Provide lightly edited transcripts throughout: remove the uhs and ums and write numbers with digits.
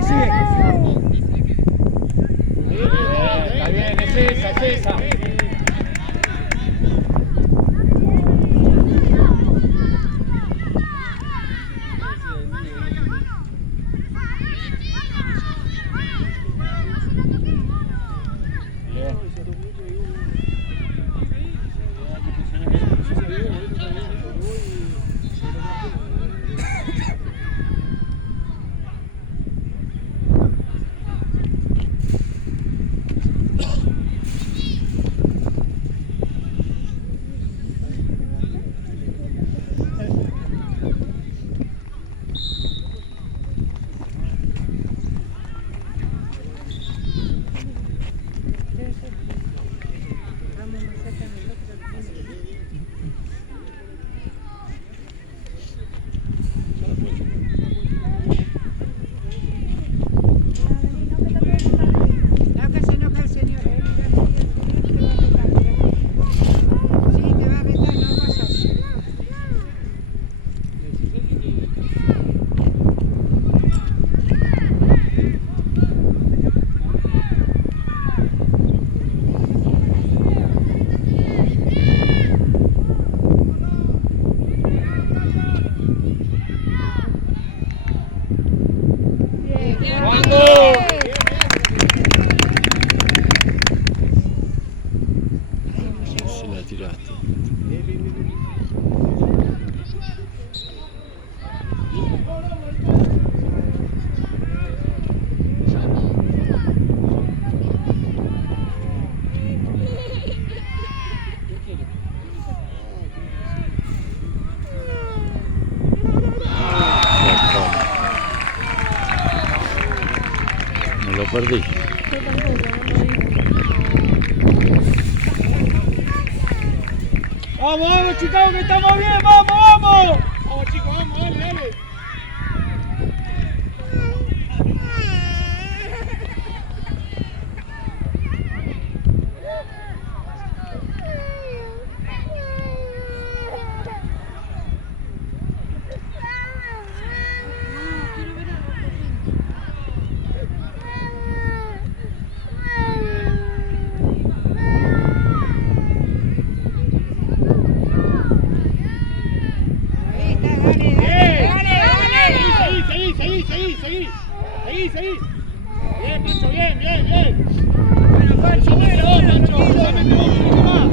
ahí sigue. Está bien, es esa, es esa. Lo perdí. Vamos, vamos, Chicago, que estamos bien, vamos, vamos. Vamos, chicos, vamos, dale, dale. Seguí. Bien, Pancho, bien. Bueno, Pancho, Pancho, solamente vos, un poquito más.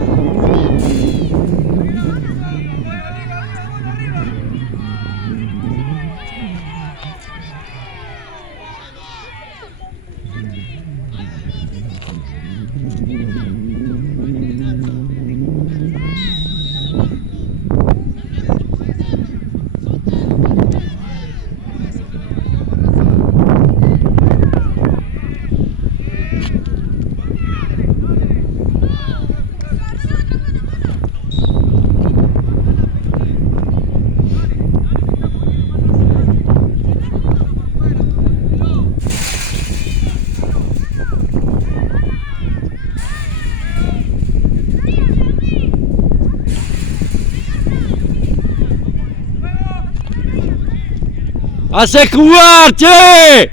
¡Hace jugar, che!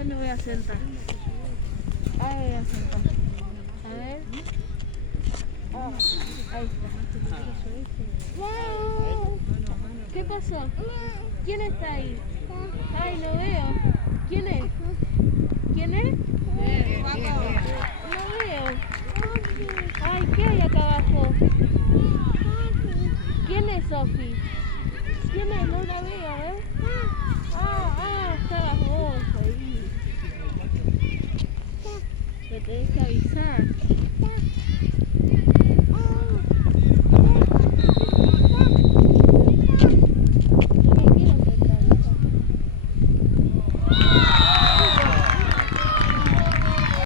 Ay, me voy a sentar. Ay, me voy a sentar. A ver. Oh, ahí está. Wow. ¿Qué pasó? ¿Quién está ahí? Ay, no veo. ¿Quién es? ¿Quién es? No veo. Ay, ¿qué hay acá abajo? ¿Quién es Sofi? ¿Quién es? No la veo, ¿eh?